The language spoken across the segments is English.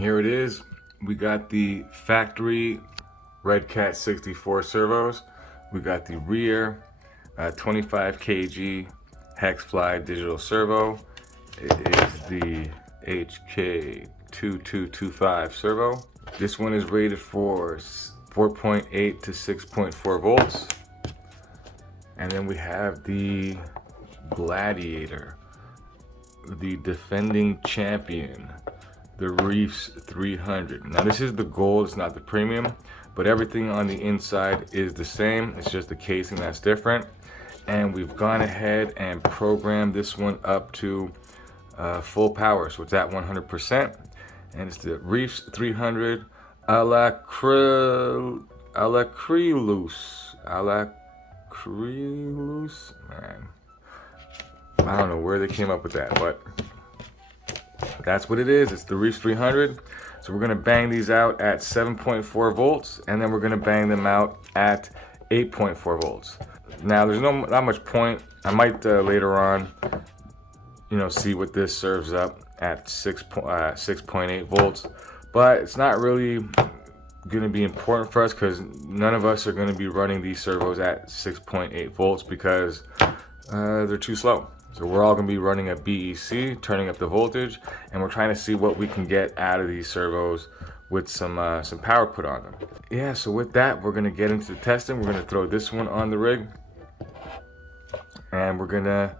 here it is. We got the factory Redcat 64 servos. We got the rear 25 kg hex fly digital servo. It is the HK2225 servo. This one is rated for 4.8 to 6.4 volts. And then we have the Gladiator, the defending champion, the Reefs 300. Now this is the gold, it's not the premium, but everything on the inside is the same. It's just the casing that's different. And we've gone ahead and programmed this one up to full power, so it's at 100%. And it's the Reefs 300 Alacritous, man. I don't know where they came up with that, but that's what it is. It's the Reefs 300. So we're gonna bang these out at 7.4 volts, and then we're gonna bang them out at 8.4 volts. Now there's not much point. I might later on, see what this serves up at 6.8 volts, but it's not really going to be important for us because none of us are going to be running these servos at 6.8 volts because they're too slow. So we're all going to be running a BEC, turning up the voltage, and we're trying to see what we can get out of these servos with some power put on them. Yeah, so with that, we're going to get into the testing. We're going to throw this one on the rig, and we're gonna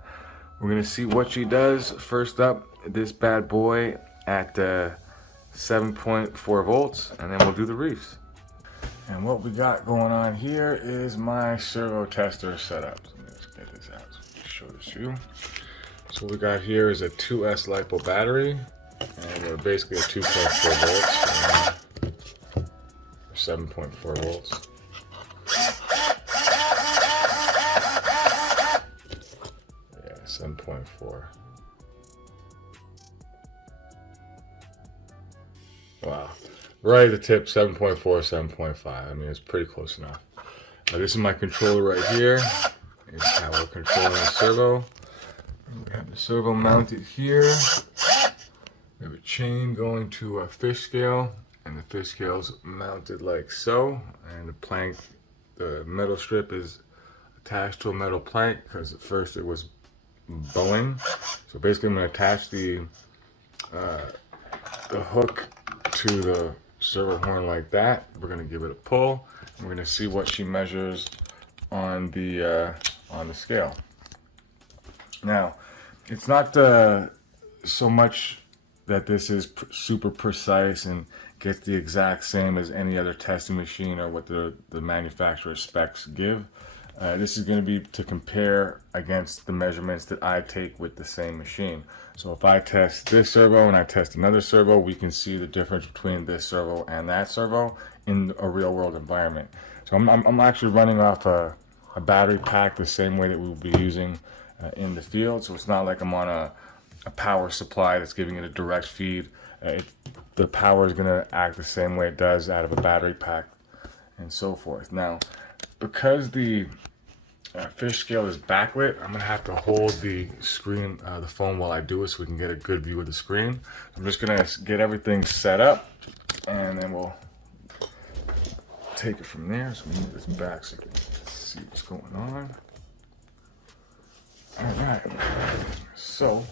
see what she does. First up, this bad boy at 7.4 volts, and then we'll do the Reefs. And what we got going on here is my servo tester setup. So let's get this out so I can show this to you. So what we got here is a 2S LiPo battery, and we're basically at 2.4 volts, 7.4 volts. Yeah, 7.4. Wow, right at the tip, 7.4, 7.5. I mean, it's pretty close enough. This is my controller right here. It's how we're controlling the servo. We have the servo mounted here. We have a chain going to a fish scale, and the fish scale's mounted like so. And the plank, the metal strip is attached to a metal plank because at first it was bowing. So basically, I'm going to attach the hook to the servo horn like that. We're gonna give it a pull, and we're gonna see what she measures on the scale. Now, it's not so much that this is super precise and gets the exact same as any other testing machine or what the manufacturer specs give. This is going to be to compare against the measurements that I take with the same machine. So if I test this servo and I test another servo, we can see the difference between this servo and that servo in a real world environment. So I'm actually running off a battery pack the same way that we'll be using in the field. So it's not like I'm on a power supply that's giving it a direct feed. The power is going to act the same way it does out of a battery pack and so forth. Now, because the fish scale is backlit, I'm gonna have to hold the screen, the phone while I do it, so we can get a good view of the screen. I'm just gonna get everything set up, and then we'll take it from there. So we move this back so we can see what's going on. All right. So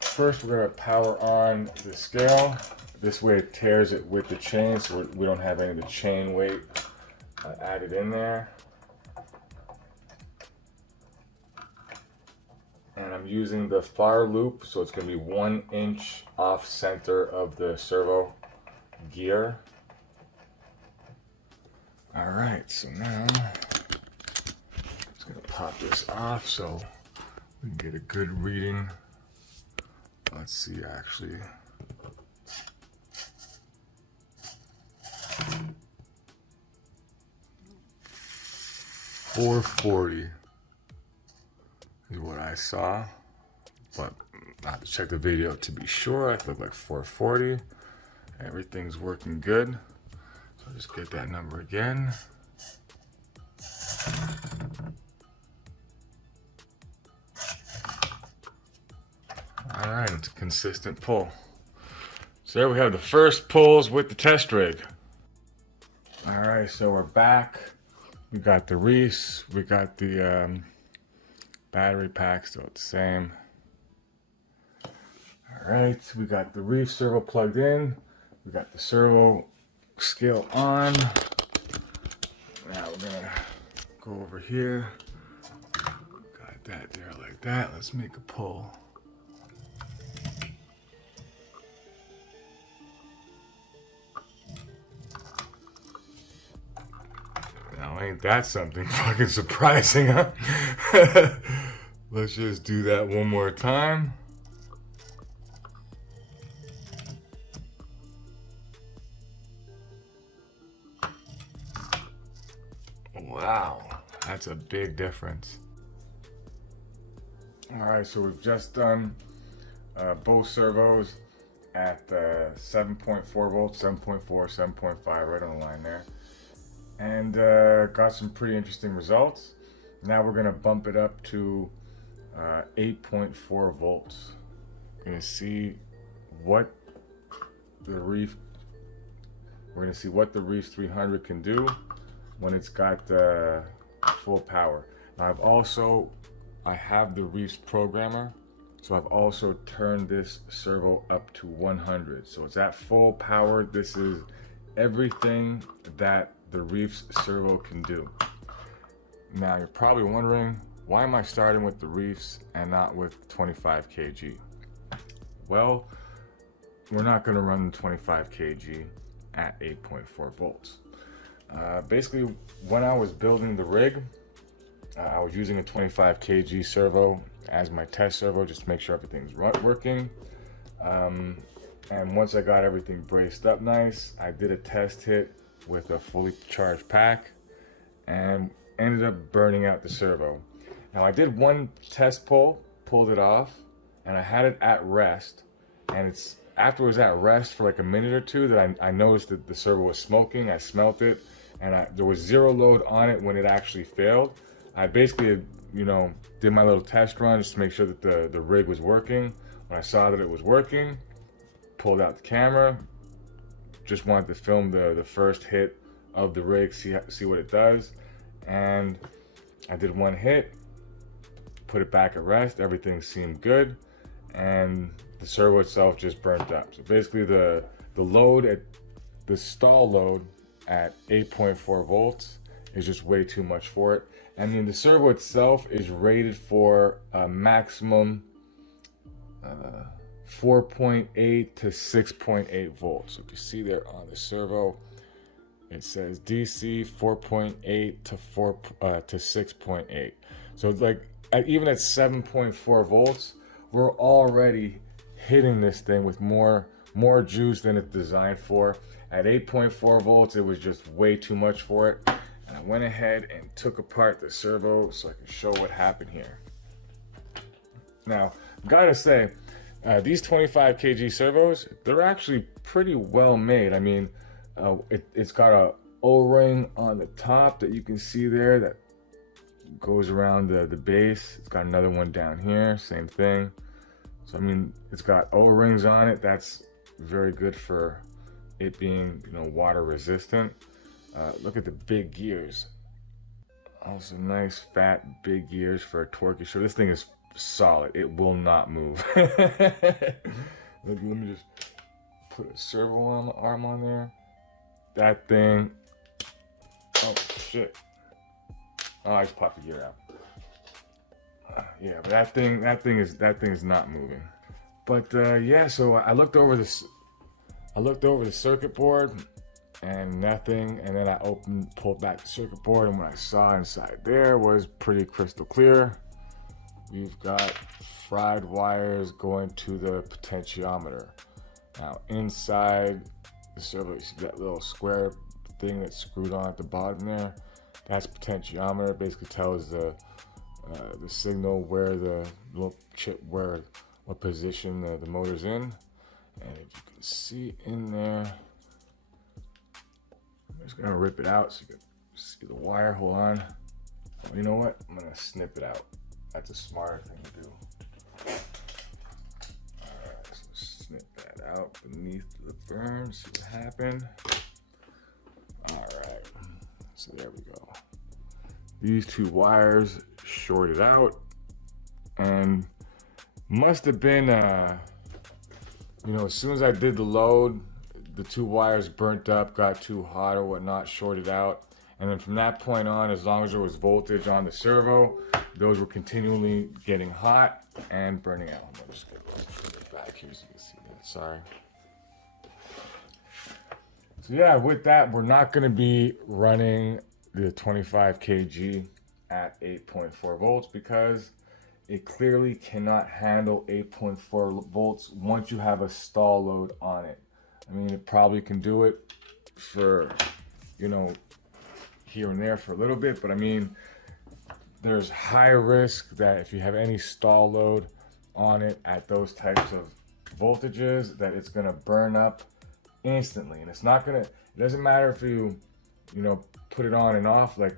first, we're gonna power on the scale. This way, it tears it with the chain, so we don't have any of the chain weight added in there. And I'm using the far loop, so it's going to be 1 inch off center of the servo gear. All right, so now I'm just going to pop this off so we can get a good reading. Let's see, actually. $440 is what I saw, but I have to check the video to be sure. It looked like 440. Everything's working good. So I'll just get that number again. All right, it's a consistent pull. So there we have the first pulls with the test rig. All right, so we're back. We got the reefs, we got the battery pack, still the same. All right, we got the reef servo plugged in. We got the servo scale on. Now we're gonna go over here. Got that there like that. Let's make a pull. Now ain't that something fucking surprising, huh? Let's just do that one more time. Wow, that's a big difference. All right, so we've just done both servos at 7.4 volts, 7.4, 7.5, right on the line there. And got some pretty interesting results. Now we're gonna bump it up to 8.4 volts. We're gonna see what the Reef, we're gonna see what the Reef 300 can do when it's got full power. Now I have the Reefs programmer, so I've also turned this servo up to 100. So it's at full power. This is everything that the Reefs servo can do. Now you're probably wondering, why am I starting with the Reefs and not with 25 kg? Well, we're not gonna run 25 kg at 8.4 volts. Basically, when I was building the rig, I was using a 25 kg servo as my test servo just to make sure everything's working. And once I got everything braced up nice, I did a test hit with a fully charged pack and ended up burning out the servo. Now I did one test pull, pulled it off, and I had it at rest. And it's after it was at rest for like a minute or two that I noticed that the servo was smoking. I smelt it, and there was zero load on it when it actually failed. I basically, you know, did my little test run just to make sure that the rig was working. When I saw that it was working, pulled out the camera, just wanted to film the first hit of the rig, see what it does. And I did one hit, put it back at rest, everything seemed good, and the servo itself just burnt up. So basically the load at the stall load at 8.4 volts is just way too much for it. I mean, the servo itself is rated for a maximum 4.8 to 6.8 volts. So if you see there on the servo, it says DC 4.8 to 6.8. So like even at 7.4 volts, we're already hitting this thing with more juice than it's designed for. At 8.4 volts, it was just way too much for it. And I went ahead and took apart the servo so I can show what happened here. Now, gotta say, these 25 kg servos, they're actually pretty well made. I mean, it's got a O-ring on the top that you can see there that goes around the base. It's got another one down here, same thing. So I mean, it's got O-rings on it. That's very good for it being, you know, water resistant. Look at the big gears. Also nice fat big gears for a torquey. So this thing is solid. It will not move. Let me just put a servo arm on there. That thing. Oh shit! Oh, I just popped the gear out. Yeah, but that thing is not moving. But yeah, so I looked over this. I looked over the circuit board and nothing. And then I pulled back the circuit board, and what I saw inside there was pretty crystal clear. We've got fried wires going to the potentiometer. Now inside the servo, you see that little square thing that's screwed on at the bottom there. That's potentiometer. It basically tells the signal where the little chip, what position the motor's in. And if you can see in there, I'm just gonna rip it out so you can see the wire. Hold on. Oh, you know what? I'm gonna snip it out. That's a smarter thing to do. Alright, so snip that that out beneath the burn, see what happened. All right, so there we go. These two wires shorted out, and must have been, you know, as soon as I did the load, the two wires burnt up, got too hot or whatnot, shorted out. And then from that point on, as long as there was voltage on the servo, those were continually getting hot and burning out. I'm just gonna put it back here so you can see that, sorry. So yeah, with that, we're not gonna be running the 25 kg at 8.4 volts because it clearly cannot handle 8.4 volts once you have a stall load on it. I mean, it probably can do it for, you know, here and there for a little bit, but I mean, there's high risk that if you have any stall load on it at those types of voltages, that it's gonna burn up instantly. And it's not gonna, it doesn't matter if you know, put it on and off. Like,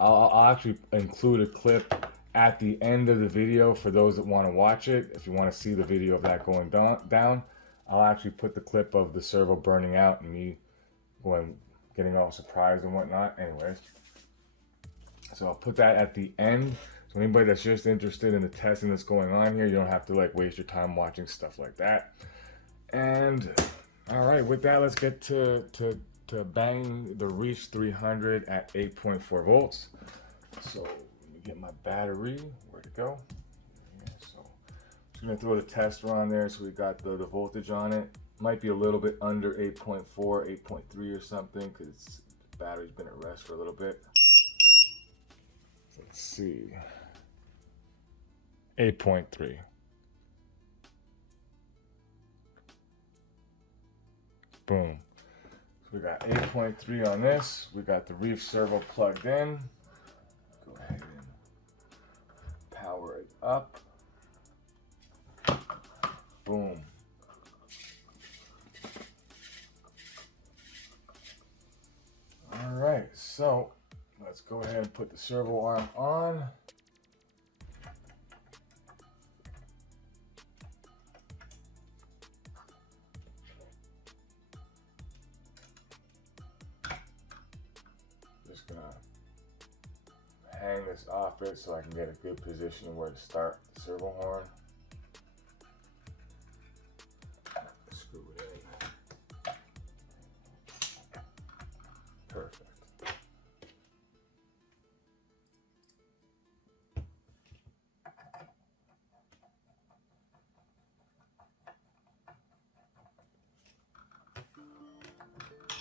I'll actually include a clip at the end of the video for those that want to watch it. If you want to see the video of that going down, I'll actually put the clip of the servo burning out and me getting all surprised and whatnot. Anyways, so I'll put that at the end. So anybody that's just interested in the testing that's going on here, you don't have to like waste your time watching stuff like that. And all right, with that, let's get to bang the Reefs 300 at 8.4 volts. So let me get my battery. Where'd it go? Yeah, so I'm just gonna throw the tester on there so we got the voltage on it. Might be a little bit under 8.4, 8.3 or something because the battery's been at rest for a little bit. Let's see. 8.3. Boom. So we got 8.3 on this. We got the Reef servo plugged in. Go ahead and power it up. Boom. All right, so let's go ahead and put the servo arm on. Just gonna hang this off it so I can get a good position of where to start the servo horn. Screw it in. Perfect.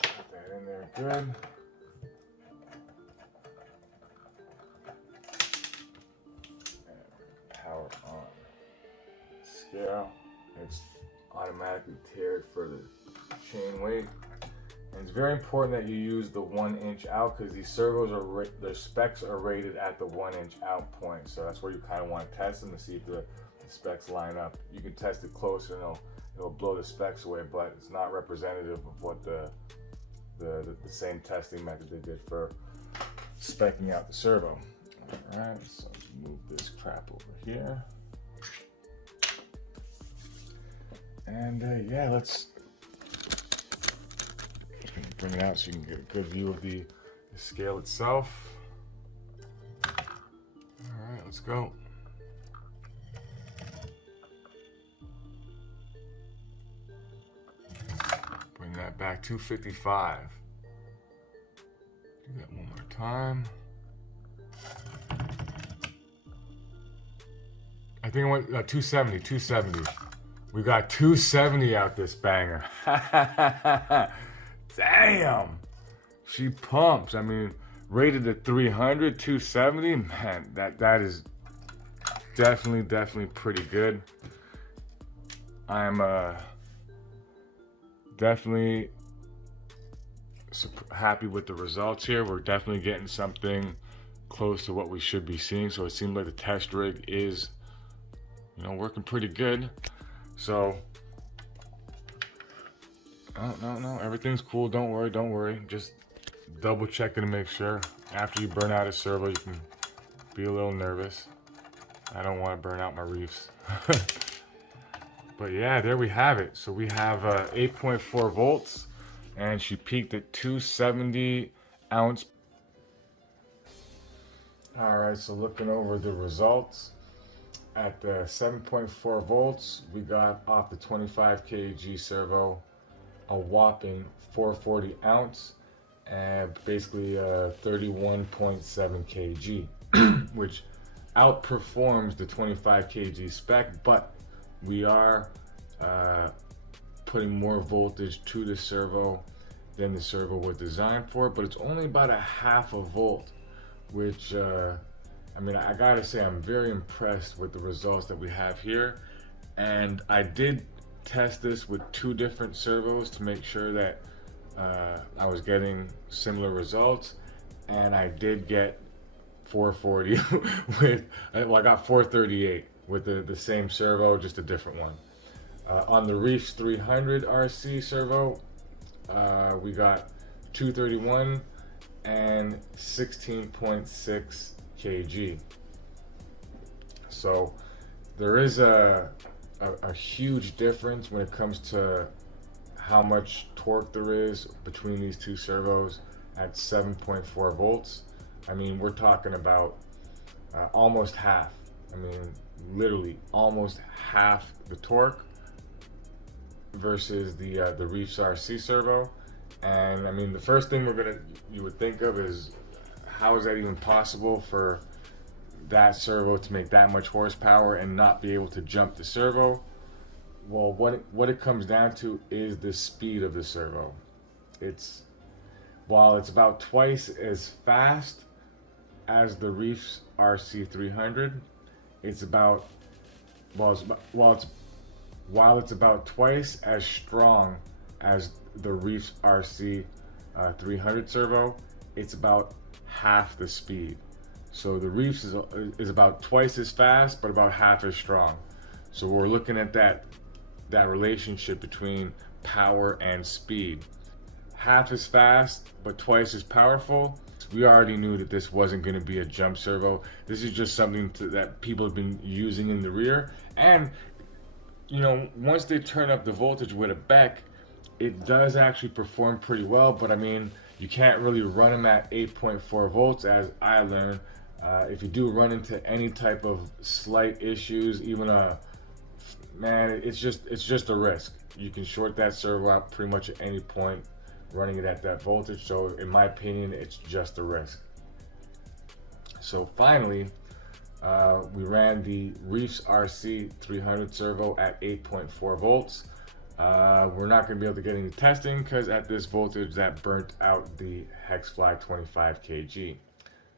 Put that in there good. Power on. Scale. It's automatically tiered for the chain weight. And it's very important that you use the 1 inch out because these servos are their specs are rated at the 1 inch out point. So that's where you kind of want to test them to see if the specs line up. You can test it closer and it'll blow the specs away, but it's not representative of what the same testing method they did for speccing out the servo. All right, so move this crap over here. And yeah, let's bring it out so you can get a good view of the scale itself. All right, let's go. Bring that back, 255. Do that one more time. I think I went 270, 270. We got 270 out this banger. Damn, she pumps. I mean, rated at 300, 270, man, that is definitely pretty good. I'm definitely happy with the results here. We're definitely getting something close to what we should be seeing. So it seems like the test rig is, you know, working pretty good. So, no, everything's cool. Don't worry. Just double checking to make sure. After you burn out a servo, you can be a little nervous. I don't want to burn out my Reefs. But yeah, there we have it. So we have 8.4 volts, and she peaked at 270 ounce. All right, so looking over the results, at the 7.4 volts, we got off the 25 kg servo a whopping 440 ounce and basically 31.7 kg, which outperforms the 25 kg spec, but we are putting more voltage to the servo than the servo was designed for, but it's only about a half a volt, which I mean, I gotta say I'm very impressed with the results that we have here. And I did test this with 2 different servos to make sure that I was getting similar results, and I did get 440 with, well, I got 438 with the same servo, just a different one. On the Reefs 300 RC servo, we got 231 and 16.6 kg. So there is a huge difference when it comes to how much torque there is between these 2 servos at 7.4 volts. I mean, we're talking about almost half. I mean, literally almost half the torque versus the Reefs RC servo. And I mean, the first thing you would think of is, how is that even possible for that servo to make that much horsepower and not be able to jump the servo? Well, what it comes down to is the speed of the servo. While it's about twice as fast as the Reefs RC 300, it's about twice as strong as the Reefs RC 300 servo, it's about half the speed. So the Reefs is about twice as fast, but about half as strong. So we're looking at that relationship between power and speed. Half as fast, but twice as powerful. We already knew that this wasn't going to be a jump servo. This is just something that people have been using in the rear. And, you know, once they turn up the voltage with a Beck, it does actually perform pretty well. But I mean, you can't really run them at 8.4 volts, as I learned. If you do run into any type of slight issues, even it's just a risk. You can short that servo out pretty much at any point running it at that voltage. So in my opinion, it's just a risk. So finally, we ran the Reefs RC 300 servo at 8.4 volts. We're not going to be able to get any testing because at this voltage that burnt out the HexFly 25 kg.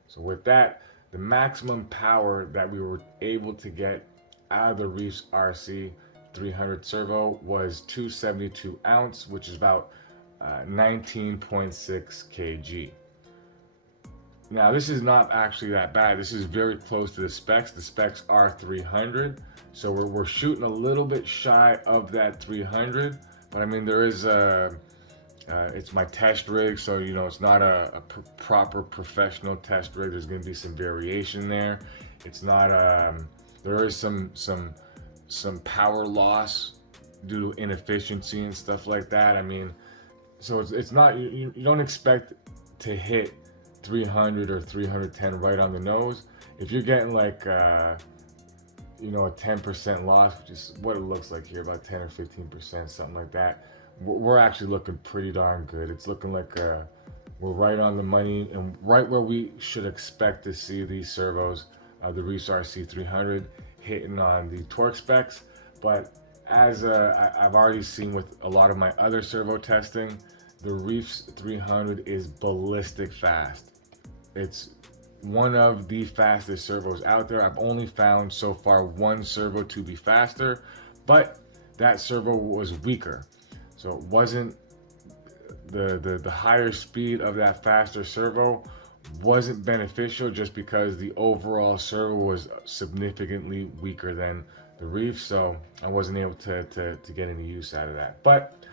So with that, the maximum power that we were able to get out of the Reefs RC 300 servo was 272 ounce, which is about 19.6 kg. Now this is not actually that bad. This is very close to the specs. The specs are 300, so we're shooting a little bit shy of that 300. But I mean, there is it's my test rig, so you know, it's not a proper professional test rig. There's going to be some variation there. It's not there is some power loss due to inefficiency and stuff like that. I mean, so it's not, you don't expect to hit 300 or 310 right on the nose. If you're getting like you know, a 10% loss, which is what it looks like here, about 10 or 15%, something like that, we're actually looking pretty darn good. It's looking like we're right on the money and right where we should expect to see these servos, the Reefs RC 300 hitting on the torque specs. But as I've already seen with a lot of my other servo testing, the Reefs 300 is ballistic fast. It's one of the fastest servos out there. I've only found so far one servo to be faster, but that servo was weaker. So it wasn't the higher speed of that faster servo wasn't beneficial, just because the overall servo was significantly weaker than the Reefs, so I wasn't able to get any use out of that. But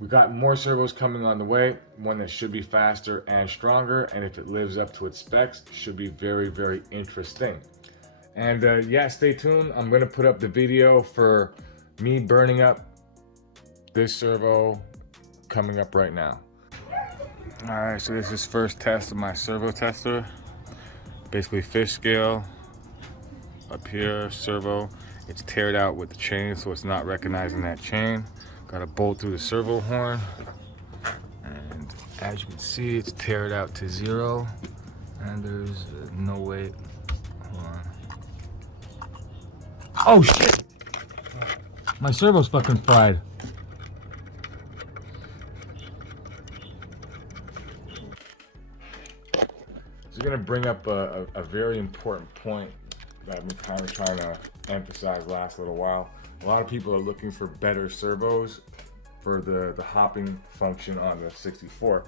we got more servos coming on the way, one that should be faster and stronger, and if it lives up to its specs, should be very, very interesting. And yeah, stay tuned. I'm going to put up the video for me burning up this servo coming up right now. All right, so this is first test of my servo tester. Basically fish scale up here, servo. It's teared out with the chain, so it's not recognizing that chain. Got a bolt through the servo horn, and as you can see, it's teared out to 0, and there's no weight. Hold on. Oh shit! My servo's fucking fried. This is gonna bring up a very important point that I've been kind of trying to emphasize last little while. A lot of people are looking for better servos for the hopping function on the 64.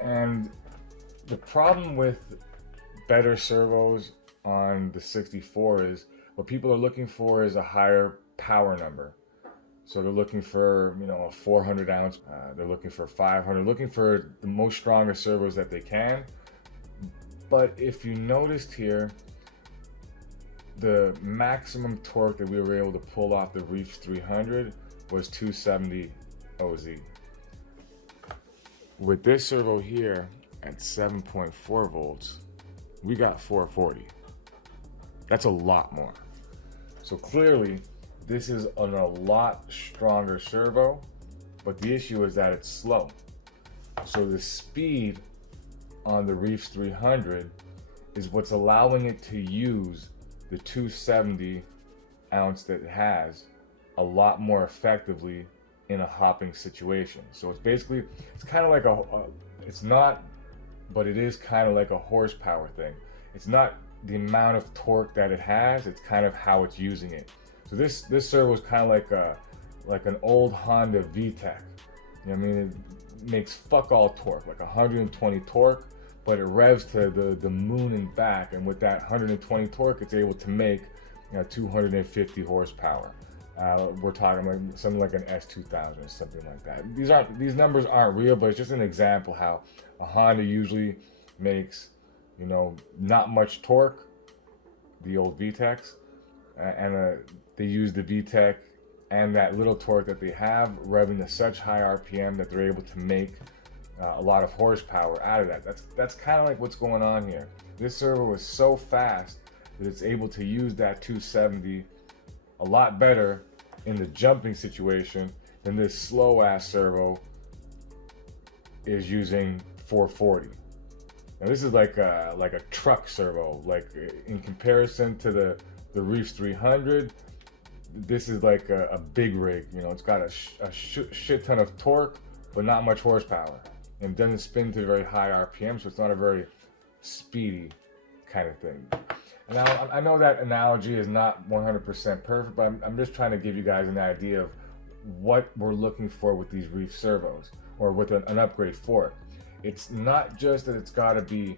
And the problem with better servos on the 64 is what people are looking for is a higher power number. So they're looking for, you know, a 400 ounce, they're looking for 500, looking for the most strongest servos that they can. But if you noticed here, the maximum torque that we were able to pull off the Reefs 300 was 270 OZ. With this servo here at 7.4 volts, we got 440. That's a lot more. So clearly, this is a lot stronger servo, but the issue is that it's slow. So the speed on the Reefs 300 is what's allowing it to use the 270 ounce that it has a lot more effectively in a hopping situation. So it's basically, it's kind of like it's not, but it is kind of like a horsepower thing. It's not the amount of torque that it has, it's kind of how it's using it. So this servo is kind of like an old Honda VTEC. You know what I mean? It makes fuck all torque, like 120 torque, but it revs to the moon and back, and with that 120 torque, it's able to make, you know, 250 horsepower. We're talking like something like an S2000 or something like that. These numbers aren't real, but it's just an example how a Honda usually makes, you know, not much torque, the old VTECs, and they use the VTEC and that little torque that they have revving to such high RPM that they're able to make a lot of horsepower out of that. That's kind of like what's going on here. This servo is so fast that it's able to use that 270 a lot better in the jumping situation than this slow ass servo is using 440. Now this is like a truck servo. Like in comparison to the Reefs 300, this is like a big rig. You know, it's got a shit ton of torque, but not much horsepower. And doesn't spin to very high RPM, so it's not a very speedy kind of thing. Now, I know that analogy is not 100% perfect, but I'm just trying to give you guys an idea of what we're looking for with these Reef servos, or with an upgrade for it. It's not just that it's got to be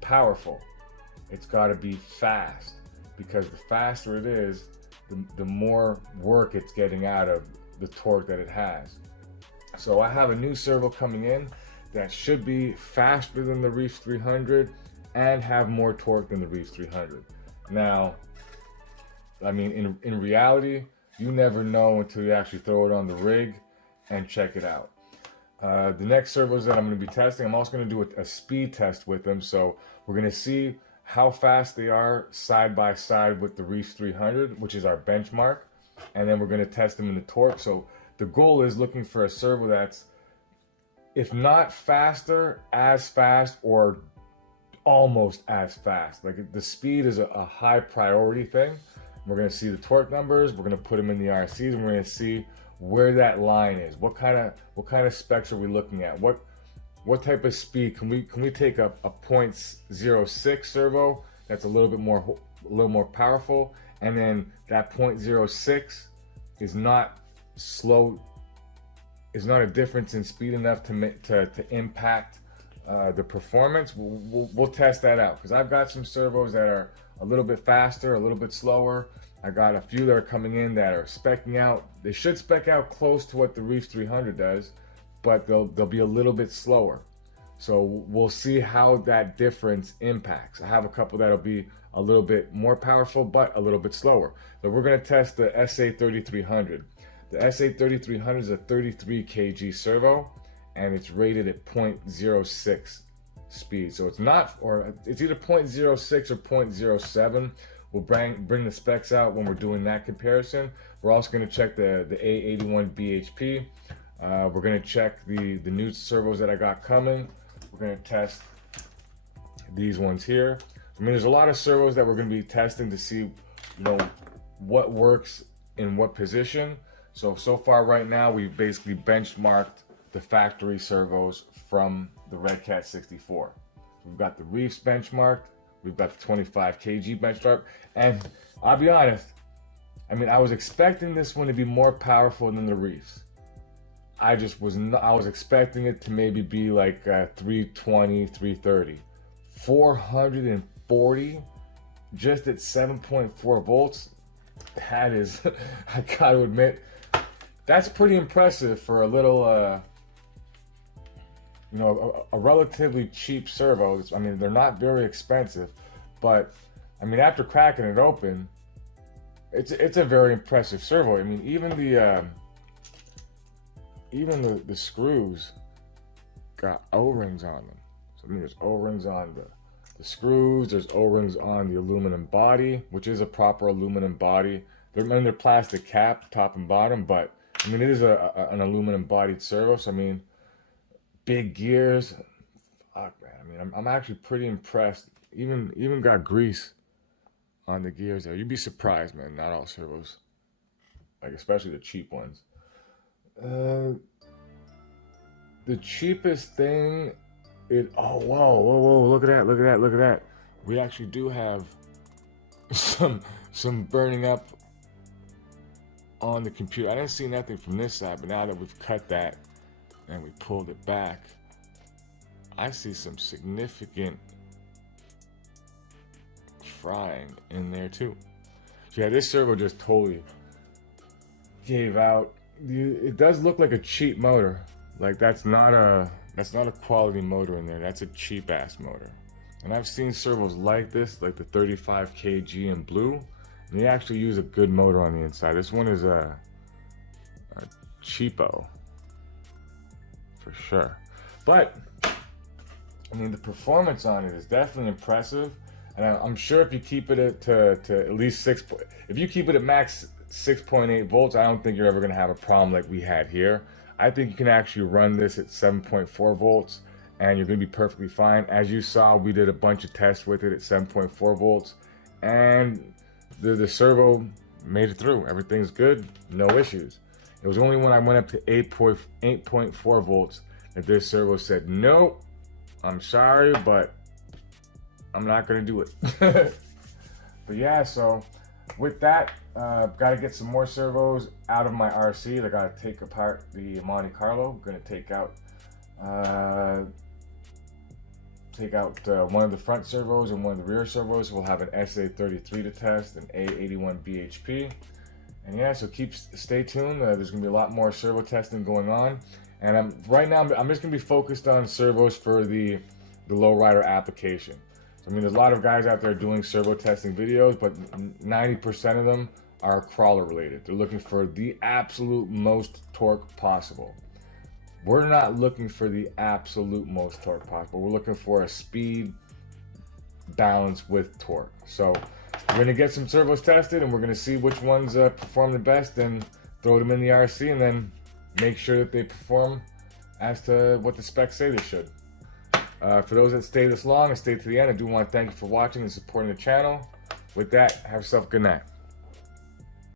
powerful, it's got to be fast, because the faster it is, the more work it's getting out of the torque that it has. So I have a new servo coming in that should be faster than the Reefs 300 and have more torque than the Reefs 300. Now, I mean, in reality, you never know until you actually throw it on the rig and check it out. The next servos that I'm going to be testing, I'm also going to do a speed test with them. So we're going to see how fast they are side by side with the Reefs 300, which is our benchmark. And then we're going to test them in the torque. So the goal is looking for a servo that's, if not faster, as fast, or almost as fast. Like the speed is a high priority thing. We're going to see the torque numbers. We're going to put them in the RCs, and we're going to see where that line is. What kind of specs are we looking at? What type of speed can we take a 0.06 servo that's a little more powerful, and then that 0.06 is not slow, is not a difference in speed enough to impact the performance. We'll test that out, because I've got some servos that are a little bit faster, a little bit slower. I got a few that are coming in that are speccing out. They should spec out close to what the Reefs 300 does, but they'll be a little bit slower. So we'll see how that difference impacts. I have a couple that'll be a little bit more powerful, but a little bit slower. So we're gonna test the SA3300. The SA3300 is a 33 kg servo, and it's rated at 0.06 speed. So it's not, or it's either 0.06 or 0.07. We'll bring the specs out when we're doing that comparison. We're also gonna check the A81 BHP. We're gonna check the new servos that I got coming. We're gonna test these ones here. I mean, there's a lot of servos that we're gonna be testing to see, what works in what position. So far right now, we've basically benchmarked the factory servos from the Redcat 64. We've got the Reefs benchmarked, we've got the 25 kg benchmark, and I'll be honest, I mean, I was expecting this one to be more powerful than the Reefs. I was expecting it to maybe be like 320, 330. 440 just at 7.4 volts. That is, I gotta admit, that's pretty impressive for a little, a relatively cheap servo. I mean, they're not very expensive, but I mean, after cracking it open, it's a very impressive servo. I mean, even the screws got O-rings on them. So I mean, there's O-rings on the screws, there's O-rings on the aluminum body, which is a proper aluminum body. They're plastic cap, top and bottom, but I mean, it is an aluminum bodied servo. So I mean, big gears. Fuck, man. I mean, I'm actually pretty impressed. Even got grease on the gears there. You'd be surprised, man. Not all servos, like especially the cheap ones. The cheapest thing, whoa, look at that. We actually do have some burning up on the computer. I didn't see nothing from this side, but now that we've cut that and we pulled it back, I see some significant frying in there too. So yeah, this servo just totally gave out. It does look like a cheap motor. Like that's not a quality motor in there. That's a cheap ass motor. And I've seen servos like this, like the 35 kg in blue, and they actually use a good motor on the inside. This one is a cheapo for sure. But I mean, the performance on it is definitely impressive, and I'm sure if you keep it to at least if you keep it at max 6.8 volts, I don't think you're ever going to have a problem like we had here. I think you can actually run this at 7.4 volts and you're going to be perfectly fine. As you saw, we did a bunch of tests with it at 7.4 volts and the servo made it through. Everything's good, no issues. It was only when I went up to 8.4 volts that this servo said, nope, I'm sorry, but I'm not going to do it. But yeah, so with that, got to get some more servos out of my RC. I got to take apart the Monte Carlo. I'm going to take out one of the front servos and one of the rear servos. We'll have an SA33 to test, an A81 BHP. And yeah, so stay tuned. There's going to be a lot more servo testing going on. And right now, I'm just going to be focused on servos for the lowrider application. I mean, there's a lot of guys out there doing servo testing videos, but 90% of them are crawler related. They're looking for the absolute most torque possible. We're not looking for the absolute most torque possible. We're looking for a speed balance with torque. So we're gonna get some servos tested and we're gonna see which ones perform the best and throw them in the RC and then make sure that they perform as to what the specs say they should. For those that stay this long and stay to the end, I do want to thank you for watching and supporting the channel. With that, have yourself a good night.